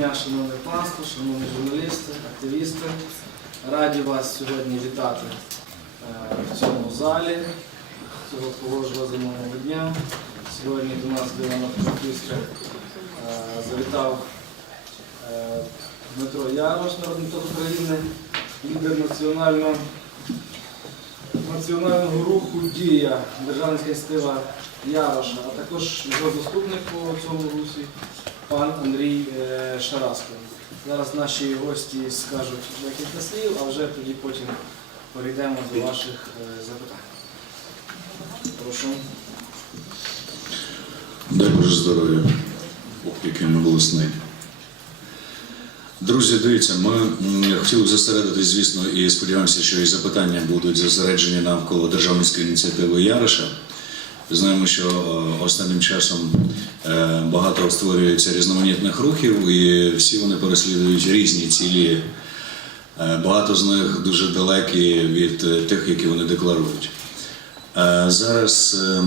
дня, шановне панство, шановні журналісти, активісти. Раді вас сьогодні вітати е, в цьому залі цього погожого зимового дня. Сьогодні до нас до Івано-Франківська е, завітав е, Дмитро Ярош, народний депутат України, лідер національного, національного руху Дія, державницька ініціатива Яроша, а також його заступник по цьому русі, пан Андрій е, Шараскин. Зараз наші гості скажуть декілька слів, а вже тоді потім перейдемо до ваших е, запитань. Прошу. Дай Боже здоров'я. Який ми голосний. Друзі, дивіться, ми хотіли зосередитись, звісно, і сподіваємося, що і запитання будуть зосереджені навколо державницької ініціативи Яриша. Знаємо, що е, останнім часом багато створюється різноманітних рухів, і всі вони переслідують різні цілі. Е, Багато з них дуже далекі від е, тих, які вони декларують. Е, Зараз е,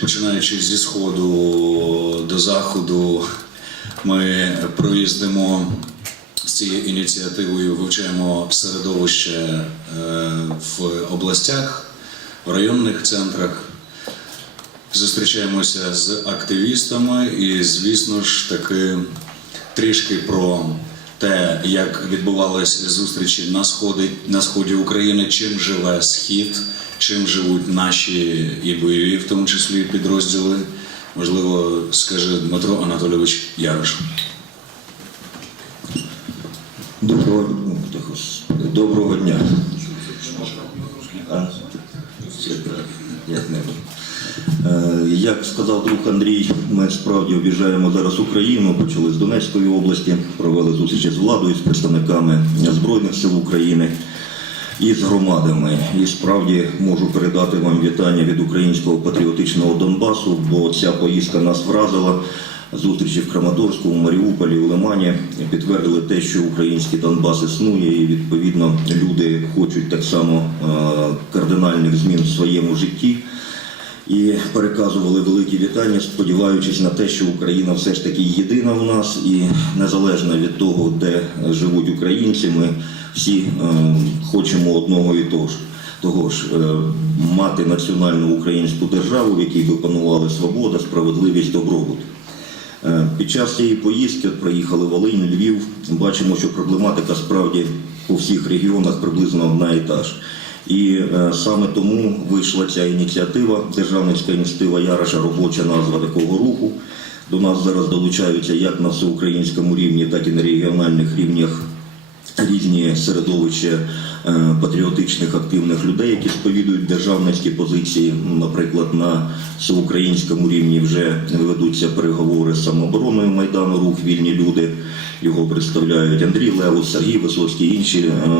починаючи зі сходу до заходу, ми проїздимо з цією ініціативою, вивчаємо середовище е, в областях, в районних центрах. Зустрічаємося з активістами і, звісно ж, таки трішки про те, як відбувалися зустрічі на сході, на сході України, чим живе схід, чим живуть наші і бойові, в тому числі підрозділи. Можливо, скаже Дмитро Анатолійович Ярош. Доброго, доброго дня. А? Як-небудь. Е, Як сказав друг Андрій, ми справді об'їжджаємо зараз Україну, почали з Донецької області, провели зустрічі з владою, з представниками Збройних сил України і з громадами. І справді можу передати вам вітання від українського патріотичного Донбасу, бо ця поїздка нас вразила. Зустрічі в Краматорську, в Маріуполі, у Лимані підтвердили те, що український Донбас існує, і відповідно люди хочуть так само е, кардинальних змін в своєму житті. І переказували великі вітання, сподіваючись на те, що Україна все ж таки єдина у нас, і незалежно від того, де живуть українці, ми всі е, хочемо одного і того ж. Того ж е, мати національну українську державу, в якій би панували свобода, справедливість, добробут. Е, Під час цієї поїздки приїхали Волинь, Львів. Бачимо, що проблематика справді у всіх регіонах приблизно одна і та ж. І е, саме тому вийшла ця ініціатива, державницька ініціатива Яроша, робоча назва такого руху. До нас зараз долучаються як на всеукраїнському рівні, так і на регіональних рівнях різні середовища е, патріотичних активних людей, які сповідують державницькі позиції. Наприклад, на всеукраїнському рівні вже ведуться переговори з самообороною майдану рух вільні люди. Його представляють Андрій Левус, Сергій Висоцький, інші е,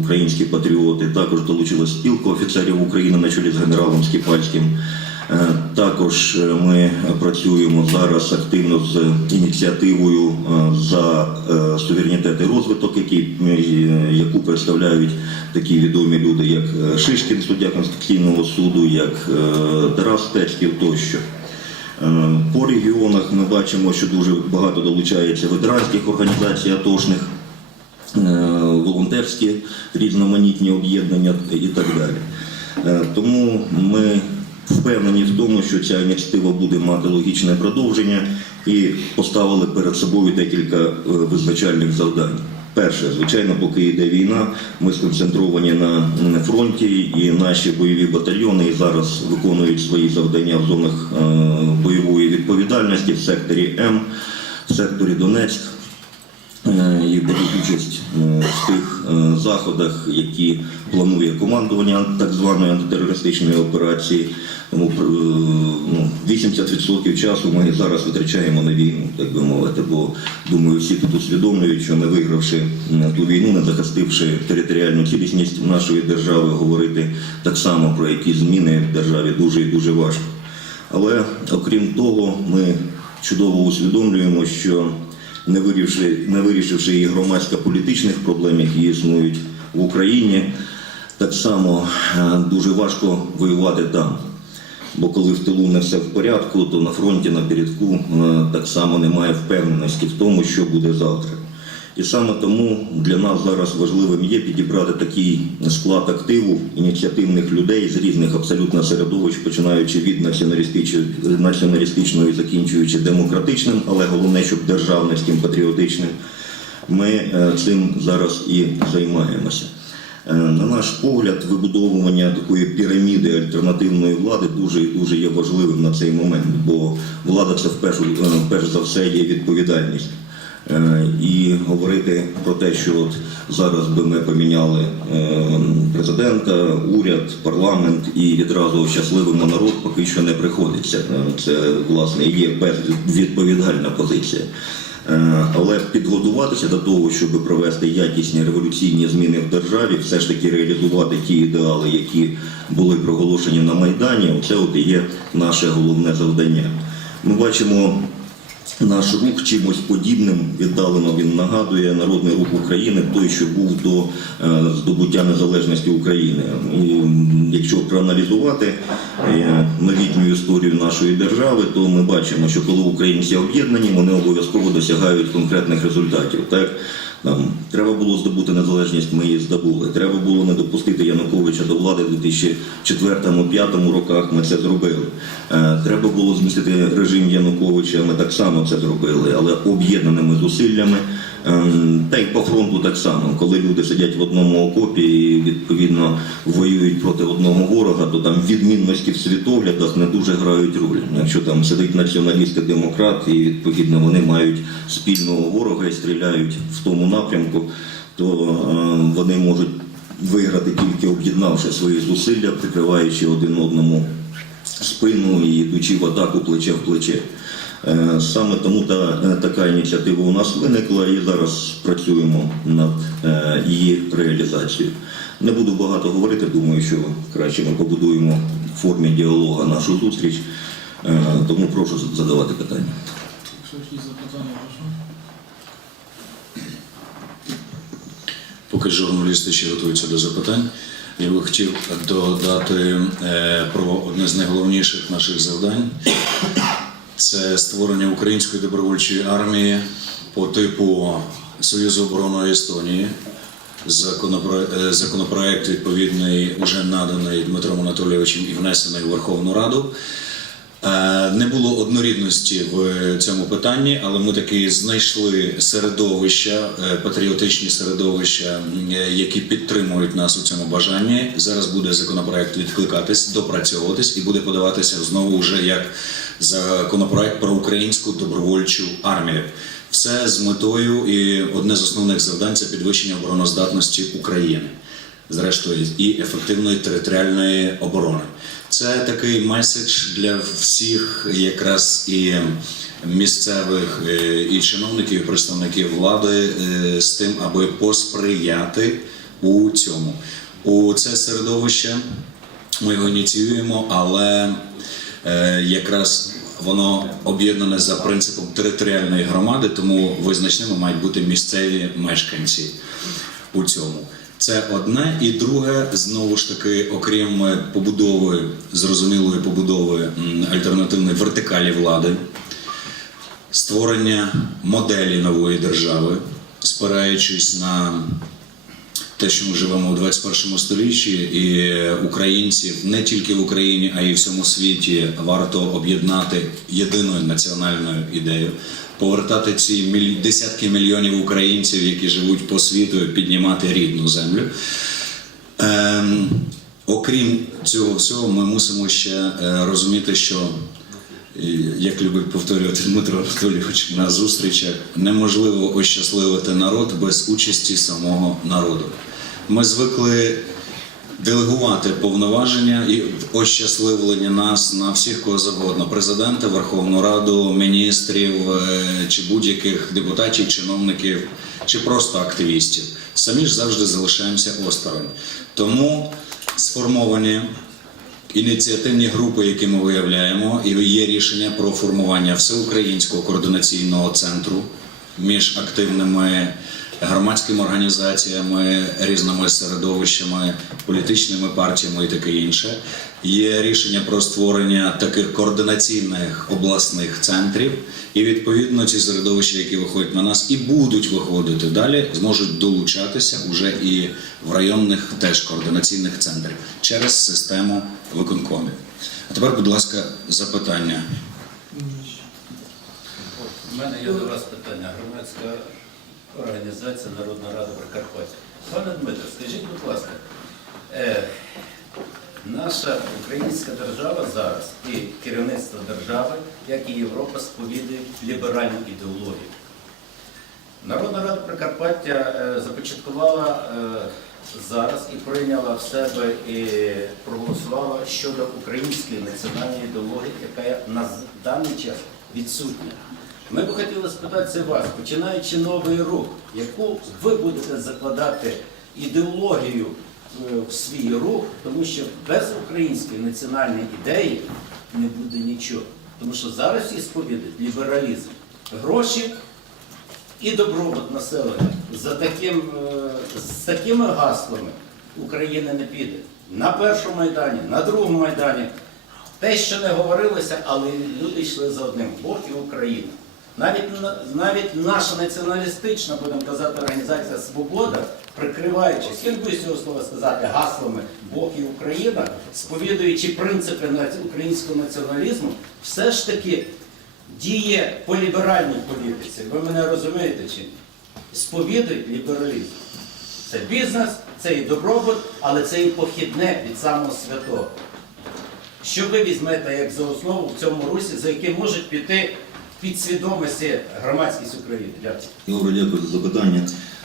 українські патріоти. Також долучилась спілка офіцерів України на чолі з генералом Скіпальським. Е, Також е, ми працюємо зараз активно з ініціативою е, за суверенітет і розвиток, е, яку представляють такі відомі люди, як Шишкін, суддя Конституційного суду, як Тарас Стецьків тощо. По регіонах ми бачимо, що дуже багато долучається ветеранських організацій атошних, волонтерські різноманітні об'єднання і так далі. Тому ми впевнені в тому, що ця ініціатива буде мати логічне продовження і поставили перед собою декілька е, визначальних завдань. Перше, звичайно, поки йде війна, ми сконцентровані на фронті, і наші бойові батальйони і зараз виконують свої завдання в зонах е, бойової відповідальності в секторі М, в секторі Донецьк і беруть участь е, в тих е, заходах, які планує командування так званої антитерористичної операції. Тому е, ну, 80% часу ми зараз витрачаємо на війну, так би мовити. Бо думаю, всі тут усвідомлюють, що не вигравши ту війну, не захистивши територіальну цілісність нашої держави, говорити так само про які зміни в державі дуже і дуже важко. Але окрім того, ми чудово усвідомлюємо, що не вирішивши, не вирішивши і громадсько-політичних проблем, які існують в Україні, так само е, дуже важко воювати там. Бо коли в тилу не все в порядку, то на фронті, на передку е, так само немає впевненості в тому, що буде завтра. І саме тому для нас зараз важливим є підібрати такий склад активу ініціативних людей з різних абсолютно середовищ, починаючи від націоналістичної, і закінчуючи демократичним, але головне, щоб державницьким, патріотичним. Ми е, цим зараз і займаємося. Е, На наш погляд, вибудовування такої піраміди альтернативної влади дуже і дуже є важливим на цей момент, бо влада це в е, перш за все є відповідальність. Е, І говорити про те, що от зараз би ми поміняли е, президента, уряд, парламент і відразу щасливимо народ, поки що не приходиться. Е, Це власне є безвідповідальна позиція. Але підготуватися до того, щоб провести якісні революційні зміни в державі, все ж таки реалізувати ті ідеали, які були проголошені на Майдані, це от і є наше головне завдання. Ми бачимо наш рух чимось подібним, віддалено він нагадує народний рух України, той, що був до е, здобуття незалежності України. І якщо проаналізувати е, новітню історію нашої держави, то ми бачимо, що коли українці об'єднані, вони обов'язково досягають конкретних результатів. Так там треба було здобути незалежність, ми її здобули. Треба було не допустити Януковича до влади в 2004-2005 роках. Ми це зробили. Е, Треба було змістити режим Януковича. Ми так само це зробили, але об'єднаними зусиллями. Ем, Та й по фронту так само, коли люди сидять в одному окопі і відповідно воюють проти одного ворога, то там відмінності в світоглядах не дуже грають роль. Якщо там сидить націоналіст і демократ, і відповідно вони мають спільного ворога і стріляють в тому напрямку, то е, вони можуть виграти тільки об'єднавши свої зусилля, прикриваючи один одному спину і йдучи в атаку плече в плече. Е, Саме тому та, е, така ініціатива у нас виникла і зараз працюємо над е, її реалізацією. Не буду багато говорити, думаю, що краще ми побудуємо в формі діалога нашу зустріч, тому прошу задавати питання. Поки журналісти ще готуються до запитань, я би хотів додати про одне з найголовніших наших завдань. Це створення української добровольчої армії по типу Союзу оборони Естонії. Е, Законопроект відповідний вже наданий Дмитром Анатолійовичем і внесений в Верховну Раду. Е, Не було однорідності в цьому питанні, але ми таки знайшли середовища, е, патріотичні середовища, е, які підтримують нас у цьому бажанні. Зараз буде законопроект відкликатись, допрацьовуватись і буде подаватися знову вже як законопроект про українську добровольчу армію. Все з метою і одне з основних завдань це підвищення обороноздатності України зрештою і ефективної територіальної оборони. Це такий меседж для всіх, якраз і місцевих е, і чиновників, і представників влади е, з тим, аби посприяти у цьому. У це середовище ми його ініціюємо, але е, якраз воно об'єднане за принципом територіальної громади, тому визначними мають бути місцеві мешканці у цьому. Це одне. І друге, знову ж таки, окрім е, побудови, зрозумілої побудови альтернативної вертикалі влади, створення моделі нової держави, спираючись на те, що ми живемо у 21 столітті, і українців не тільки в Україні, а й в всьому світі варто об'єднати єдиною національною ідеєю, повертати ці десятки мільйонів українців, які живуть по світу, піднімати рідну землю. Ем, окрім цього всього, ми мусимо ще е, розуміти, що як любить повторювати Дмитро Анатолійович на зустрічах, неможливо ощасливити народ без участі самого народу. Ми звикли делегувати повноваження і ощасливлення нас на всіх кого завгодно президента, Верховну Раду, міністрів е, чи будь-яких депутатів, чиновників чи просто активістів. Самі ж завжди залишаємося осторонь. Тому сформовані ініціативні групи, які ми виявляємо, і є рішення про формування всеукраїнського координаційного центру між активними громадськими організаціями, різними середовищами, політичними партіями і таке інше. Є рішення про створення таких координаційних обласних центрів, і відповідно ці середовища, які виходять на нас і будуть виходити далі, зможуть долучатися уже і в районних теж координаційних центрів через систему виконкомів. А тепер, будь ласка, запитання. У мене є до вас питання. Громадська організація Народна Рада Прикарпаття. Пане Дмитро, скажіть, будь ласка, е, наша українська держава зараз і керівництво держави, як і Європа, сповідують ліберальну ідеологію. Народна Рада Прикарпаття е, започаткувала е, зараз і прийняла в себе і проголосувала щодо української національної ідеології, яка на даний час відсутня. Ми б хотіли спитатися вас, починаючи новий рух, яку ви будете закладати ідеологію е, в свій рух, тому що без української національної ідеї не буде нічого. Тому що зараз всі сповідують лібералізм. Гроші і добробут населення. За таким, е, з такими гаслами Україна не піде. На першому майдані, на другому майдані. Те, що не говорилося, але люди йшли за одним Бог і Україна. Навіть, навіть наша націоналістична, будемо казати, організація Свобода, прикриваючись, я не боюсь цього слова сказати, гаслами Бог і Україна, сповідуючи принципи українського націоналізму, все ж таки діє по ліберальній політиці. Ви мене розумієте чи? Сповідують лібералізм. Це бізнес, це і добробут, але це і похідне від самого святого. Що ви візьмете як за основу в цьому русі, за яким можуть піти підсвідомості громадськість України? Дякую. Добре, дякую за запитання.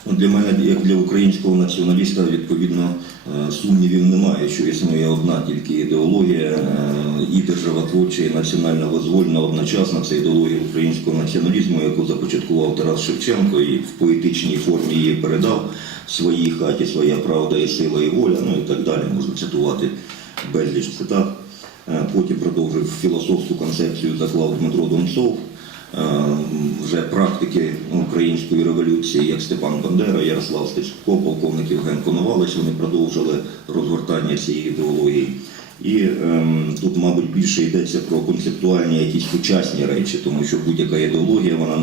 Ну, Для мене, як для українського націоналіста, відповідно, е, сумнівів немає, що існує одна тільки ідеологія е, і державотворча, і національно-визвольна одночасно. Це ідеологія українського націоналізму, яку започаткував Тарас Шевченко і в поетичній формі її передав в своїй хаті своя правда і сила і воля, ну і так далі. Можна цитувати безліч цитат. Е, Потім продовжив філософську концепцію заклав Дмитро Донцов. Е, Вже практики української революції, як Степан Бандера, Ярослав Стецько, полковник Євген Коновалич, вони продовжили розгортання цієї ідеології. І ем, тут, мабуть, більше йдеться про концептуальні якісь сучасні речі, тому що будь-яка ідеологія, вона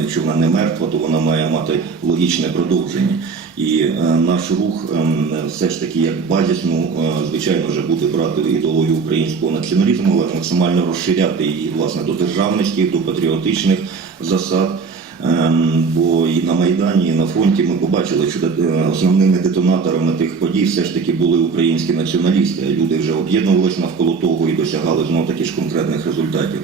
якщо вона не мертва, то вона має мати логічне продовження. І е, наш рух ем, все ж таки як базісну, е, звичайно, вже буде брати ідеологію українського націоналізму, але максимально розширяти її власне до державності, до патріотичних засад. Бо і на Майдані, і на фронті ми побачили, що е, основними детонаторами тих подій все ж таки були українські націоналісти. Люди вже об'єднувалися навколо того і досягали знову таки ж конкретних результатів.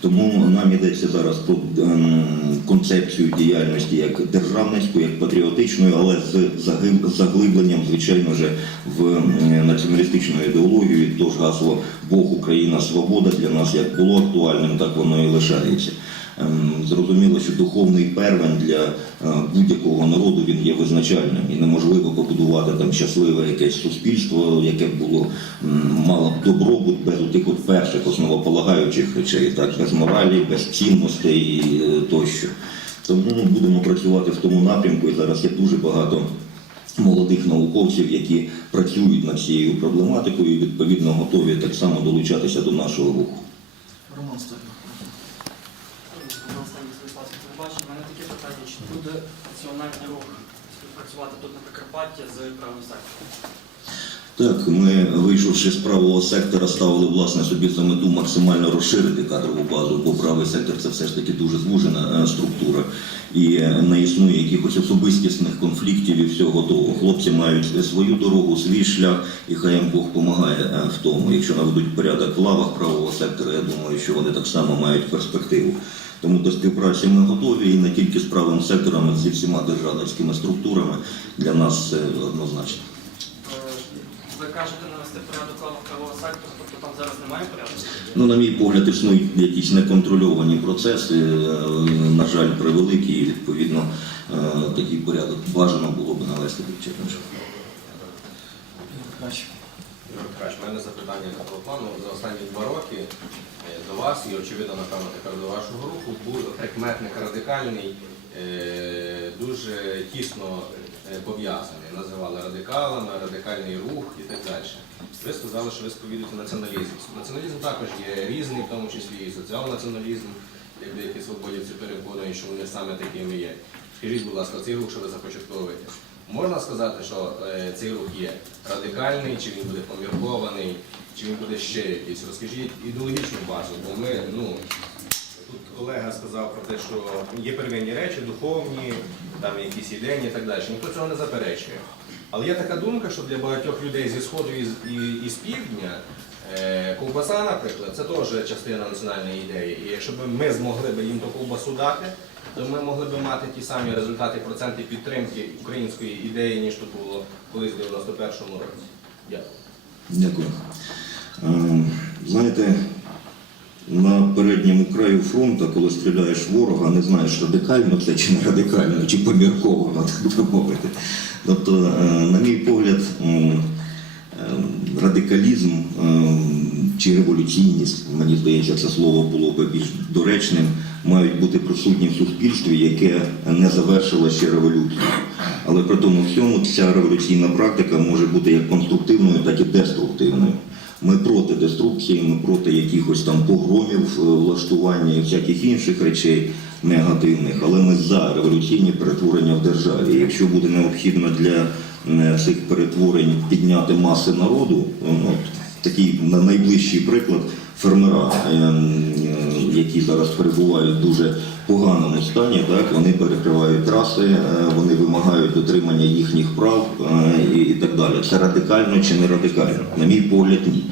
Тому нам йдеться зараз про ем, концепцію діяльності як державницьку, як патріотичною, але з заглибленням, звичайно ж, в націоналістичну ідеологію. Тож гасло Бог, Україна, свобода для нас як було актуальним, так воно і лишається. Ем, Зрозуміло, що духовний первень для е, будь-якого народу він є визначальним і неможливо побудувати там щасливе якесь суспільство, яке було мало б добробут без тих от перших основополагаючих речей, так без моралі, без цінностей е, тощо. Тому ми будемо працювати в тому напрямку, і зараз є дуже багато молодих науковців, які працюють над цією проблематикою, і відповідно готові так само долучатися до нашого руху. Роман Стойко. Бачите, в мене таке питання, чи буде національний рух співпрацювати тут на Прикарпатті з правим сектором? Так, ми, вийшовши з правого сектора, ставили власне собі за мету максимально розширити кадрову базу, бо правий сектор це все ж таки дуже звужена е, структура і е, не існує якихось особистісних конфліктів і всього того. Хлопці мають свою дорогу, свій шлях, і хай їм Бог допомагає в тому. Якщо наведуть порядок в лавах правого сектора, я думаю, що вони так само мають перспективу. Тому до співпраці ми готові і не тільки з правим сектором, а зі всіма державницькими структурами для нас це однозначно. Е, Ви кажете навести порядок правого сектору, тобто там зараз немає порядку? Ну, на мій погляд, існують якісь неконтрольовані процеси, е, на жаль, превеликі, і відповідно е, такий порядок бажано було б навести до Ткач, у мене запитання такого плану. За останні два роки е, до вас і, очевидно, напевно, тепер до вашого руху був прикметник радикальний, е, дуже тісно е, пов'язаний. Називали радикалами, радикальний рух і так далі. Ви сказали, що ви сповідуєте націоналізм. Націоналізм також є різний, в тому числі і соціал-націоналізм, як деякі свободівці переконують, що вони саме такими є. Скажіть, будь ласка, цей рух, що ви започатковуєте, можна сказати, що е, цей рух є радикальний, чи він буде поміркований, чи він буде ще якийсь? Розкажіть ідеологічну базу, бо ми, ну, тут колега сказав про те, що є первинні речі, духовні, там якісь ідейні і так далі. Ніхто цього не заперечує. Але є така думка, що для багатьох людей зі Сходу і і, і з півдня е, ковбаса, наприклад, це теж частина національної ідеї. І якщо б ми змогли б їм ту ковбасу дати, то ми могли б мати ті самі результати проценти підтримки української ідеї, ніж то було колись в 91-му році. Дякую. Дякую. Е, Знаєте, на передньому краю фронту, коли стріляєш ворога, не знаєш, радикально це чи не радикально, чи помірковано, так би мовити. Тобто, е, на мій погляд, е, радикалізм е, чи революційність, мені здається, це слово було би більш доречним, мають бути присутні в суспільстві, яке не завершило ще революцію. Але при тому всьому ця революційна практика може бути як конструктивною, так і деструктивною. Ми проти деструкції, ми проти якихось там погромів, е, влаштування і всяких інших речей негативних, але ми за революційні перетворення в державі. Якщо буде необхідно для е, цих перетворень підняти маси народу, ну, такий на- найближчий приклад фермера, е, е, які зараз перебувають в дуже поганому стані, так вони перекривають траси, е, вони вимагають дотримання їхніх прав е, і, так далі. Це радикально чи не радикально? На мій погляд, ні.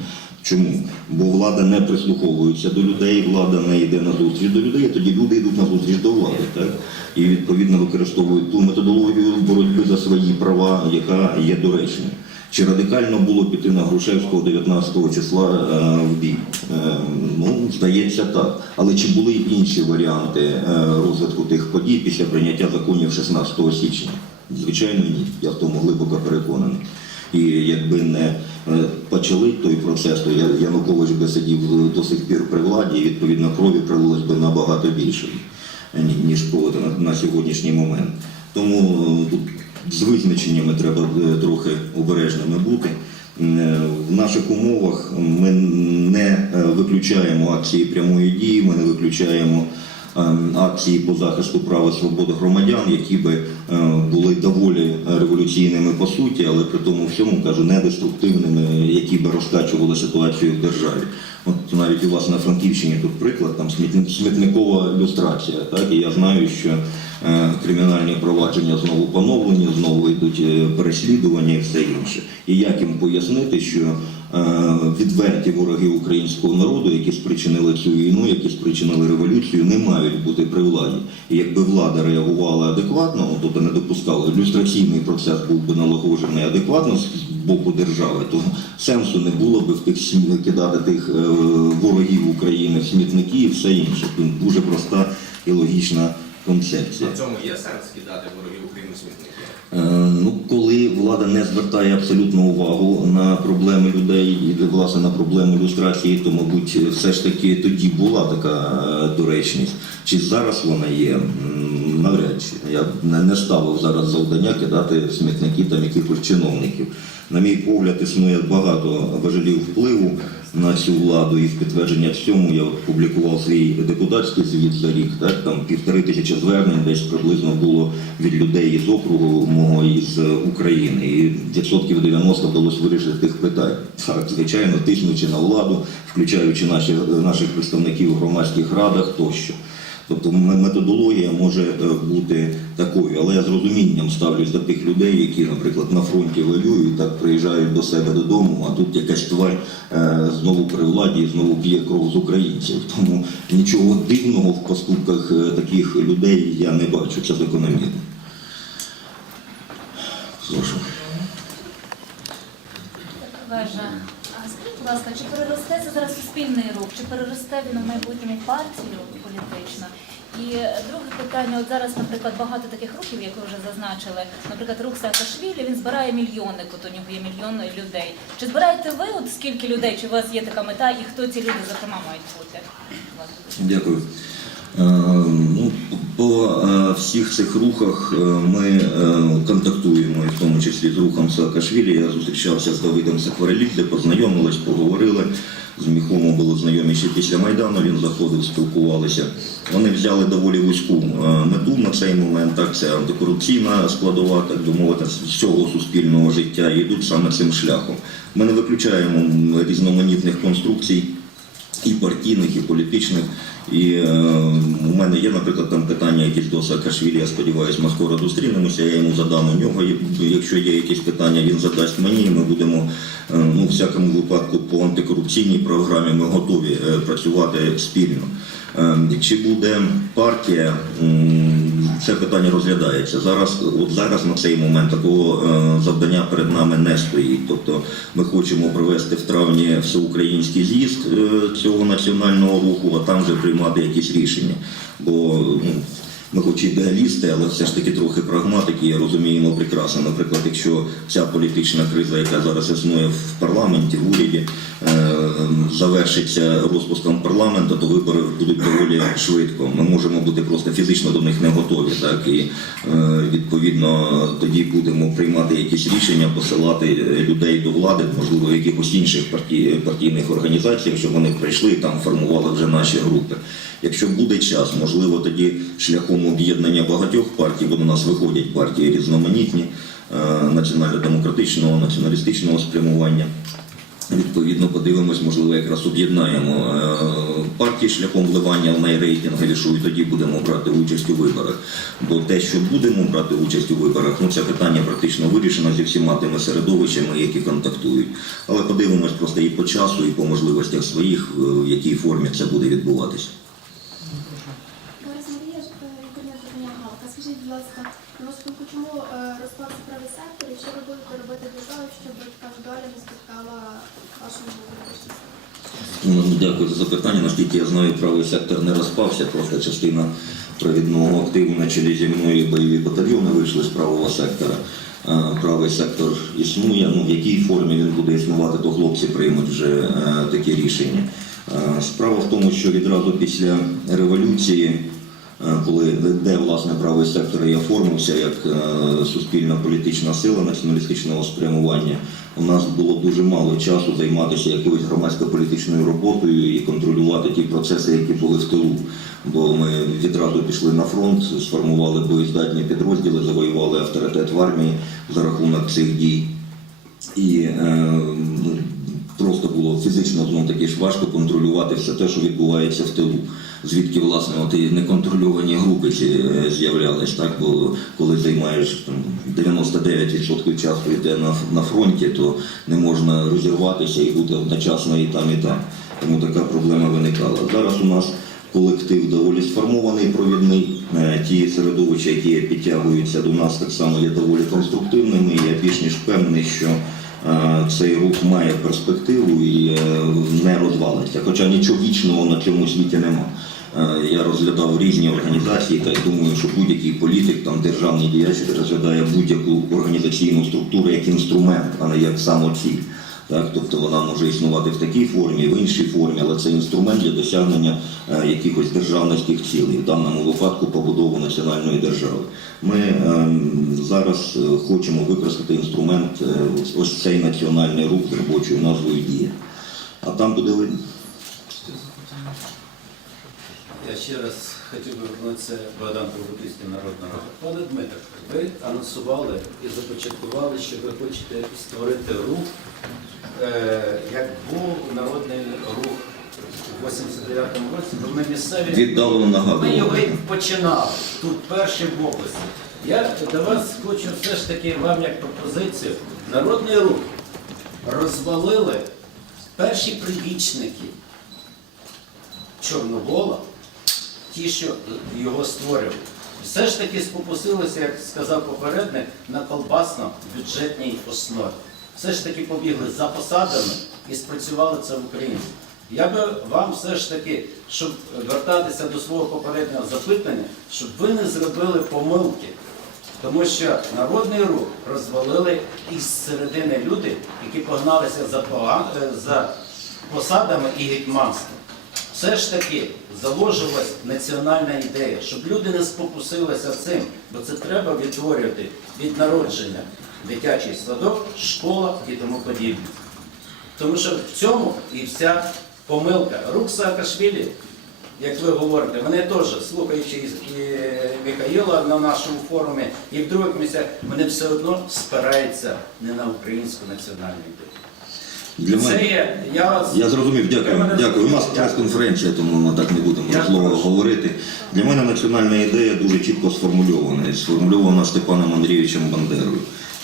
Чому? Бо влада не прислуховується до людей, влада не йде на зустріч до людей, тоді люди йдуть на зустріч до влади, так? І відповідно використовують ту методологію боротьби за свої права, яка є доречною. Чи радикально було піти на Грушевського 19 числа е, в бій? Е, ну, здається, так. Але чи були інші варіанти е, розвитку тих подій після прийняття законів 16 січня? Звичайно, ні. Я в тому глибоко переконаний. І якби не почали той процес, то Янукович би сидів до сих пір при владі, і відповідно крові пролилось би набагато більше, ніж на, сьогоднішній момент. Тому тут з визначеннями треба е, трохи обережними бути. Е, В наших умовах ми не е, виключаємо акції прямої дії, ми не виключаємо акції по захисту прав і свобод громадян, які би були доволі революційними по суті, але при тому всьому кажу, недеструктивними, які би розкачували ситуацію в державі. От навіть у вас на Франківщині тут приклад, там смітникова люстрація. Так? І я знаю, що кримінальні провадження знову поновлені, знову йдуть е, переслідування і все інше. І як їм пояснити, що е, відверті вороги українського народу, які спричинили цю війну, які спричинили революцію, не мають бути при владі. І якби влада реагувала адекватно, ну, тобто не допускала люстраційний процес був би налагоджений адекватно з боку держави, то сенсу не було би в тих смі- кидати тих е, ворогів України, смітники і все інше. Дуже проста і логічна концепція. На цьому є сенс кидати ворогів України смітники? Ну, коли влада не звертає абсолютно увагу на проблеми людей і власне на проблеми люстрації, то мабуть все ж таки тоді була така е, доречність. Чи зараз вона є? Навряд чи я не, ставив зараз завдання кидати смітники там якихось чиновників. На мій погляд, існує багато важелів впливу на цю владу, і в підтвердження цьому я публікував свій депутатський звіт за рік. Так там півтори тисячі звернень, десь приблизно було від людей із округу мого із е, України. І відсотків 90 вдалося вирішити тих питань. Звичайно, тиснучи на владу, включаючи наші, наших представників у громадських радах тощо. Тобто методологія може е, бути такою, але я з розумінням ставлюсь до тих людей, які, наприклад, на фронті воюють, так приїжджають до себе додому, а тут якась тварь е, знову при владі і знову п'є кров з українців. Тому нічого дивного в поступках е, таких людей я не бачу. Це закономірно. Прошу. Вежа, а скажіть, будь ласка, чи переросте це зараз суспільний рух, чи переросте він у майбутньому партію політичну? І друге питання, от зараз, наприклад, багато таких рухів, як ви вже зазначили. Наприклад, рух Саакашвілі, він збирає мільйонник, от у нього є мільйон людей. Чи збираєте ви от скільки людей, чи у вас є така мета, і хто ці люди, зокрема, мають бути? Дякую. Е, Ну, по е, всіх цих рухах е, ми е, контактуємо, і в тому числі з рухом Саакашвілі. Я зустрічався з Давидом Сакварелідзе, познайомились, поговорили. З Міхомом були знайомі ще після Майдану, він заходив, спілкувалися. Вони взяли доволі вузьку мету на цей момент. Так, це антикорупційна складова, так би мовити, з всього суспільного життя і йдуть саме цим шляхом. Ми не виключаємо різноманітних конструкцій і партійних, і політичних. І е, у мене є, наприклад, там питання Кільдоса Кашвілі, я сподіваюся, ми скоро зустрінемося, я йому задам у нього. Якщо є якісь питання, він задасть мені, і ми будемо е, ну, в всякому випадку по антикорупційній програмі ми готові е, працювати спільно. Е, Чи буде партія, це питання розглядається. Зараз, от зараз на цей момент такого е, завдання перед нами не стоїть. Тобто ми хочемо провести в травні всеукраїнський з'їзд е, цього національного руху, а там вже приймати якісь рішення. Бо ну, ми хоч ідеалісти, але все ж таки трохи прагматики і розуміємо прекрасно. Наприклад, якщо ця політична криза, яка зараз існує в парламенті, в уряді, е, завершиться розпуском парламенту, то вибори будуть доволі швидко. Ми можемо бути просто фізично до них не готові. Так і е, відповідно тоді будемо приймати якісь рішення, посилати людей до влади, можливо, якихось інших партій, партійних організаціях, щоб вони прийшли і там формували вже наші групи. Якщо буде час, можливо, тоді шляхом об'єднання багатьох партій, бо до нас виходять партії різноманітні е, національно-демократичного, націоналістичного спрямування. Відповідно, подивимось, можливо, якраз об'єднаємо е, партії шляхом вливання в найрейтингові, що і тоді будемо брати участь у виборах. Бо те, що будемо брати участь у виборах, ну це питання практично вирішено зі всіма тими середовищами, які контактують. Але подивимось просто і по часу, і по можливостях своїх, е, в якій формі це буде відбуватися. Борис Марія, ж, е, Вікторія Зерня Галка. Скажіть, будь ласка, на вашу думку, чому е, розпався правий сектор і що ви будете робити для того, щоб така ж доля не спіткала вашому? Ну, Дякую за запитання. Наскільки я знаю, правий сектор не розпався, просто частина провідного активу на чолі зі мною бойові батальйони вийшли з правого сектора. Е, Правий сектор існує. Ну, в якій формі він буде існувати, то хлопці приймуть вже е, такі рішення. Е, Справа в тому, що відразу після революції, коли де власне правий сектор і оформився як е, суспільна політична сила націоналістичного спрямування, у нас було дуже мало часу займатися якоюсь громадсько-політичною роботою і контролювати ті процеси, які були в тилу. Бо ми відразу пішли на фронт, сформували боєздатні підрозділи, завоювали авторитет в армії за рахунок цих дій. І е, просто було фізично знов таки ж важко контролювати все те, що відбувається в тилу. Звідки власне от неконтрольовані групи е, з'являлись, так бо коли займаєш там 99% часу йде на, на фронті, то не можна розірватися і бути одночасно і там, і там. Тому така проблема виникала. Зараз у нас колектив доволі сформований, провідний. Е, Ті середовища, які підтягуються до нас, так само є доволі конструктивними. Я більш ніж впевнений, що цей рух має перспективу і е, не розвалиться. Хоча нічого вічного на цьому світі нема. Е, Я розглядав різні організації, та й думаю, що будь-який політик, там державний діяч розглядає будь-яку організаційну структуру як інструмент, а не як самоціль. Так, тобто вона може існувати в такій формі, в іншій формі, але це інструмент для досягнення е, якихось державницьких цілей, в даному випадку побудову національної держави. Ми е, зараз е, хочемо використати інструмент, е, ось цей національний рух з робочою назвою Дія. А там буде видно. Я ще раз хотів би вернутися Богдан Павловський народного раду. Пане Дмитро, ви анонсували і започаткували, що ви хочете створити рух, е, як був народний рух у 89-му році, бо ми місцеві. Віддалено Ми його і починали тут перші в області. Я до вас хочу все ж таки вам як пропозицію. Народний рух розвалили перші прибічники Чорновола, ті, що його створювали. Все ж таки спокусилися, як сказав попередник, на колбасно-бюджетній основі. Все ж таки побігли за посадами і спрацювали це в Україні. Я би вам все ж таки, щоб вертатися до свого попереднього запитання, щоб ви не зробили помилки. Тому що народний рух розвалили із середини люди, які погналися за, е, посадами і гетьманством. Все ж таки заложилась національна ідея, щоб люди не спокусилися цим, бо це треба відтворювати від народження дитячий садок, школа і тому подібне. Тому що в цьому і вся помилка. Рух Саакашвілі, як ви говорите, вони теж, слухаючи і Михаїла на нашому форумі, і в других місцях, вони все одно спираються не на українську національну ідею. Для Це мене є, я Я зрозумів, дякую. мене Дякую. У нас зрозуміли? прес-конференція, тому ми так не будемо можливо говорити. Для мене національна ідея дуже чітко сформульована. І сформульована Степаном Андрійовичем Бандерою.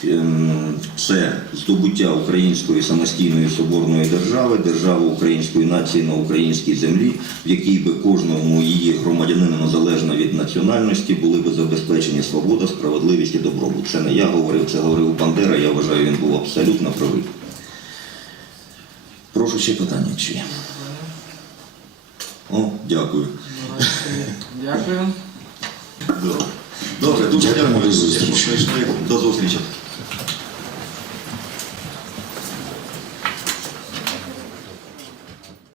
Ем, Це здобуття української самостійної соборної держави, держави української нації на українській землі, в якій би кожному її громадянину незалежно від національності були би забезпечені свобода, справедливість і добробут. Це не я говорив, це говорив Бандера. Я вважаю, він був абсолютно правий. Прошу ще питання чи є? О, дякую. Дякую. Добре, дуже дякую, до що зустрічі. До зустрічі.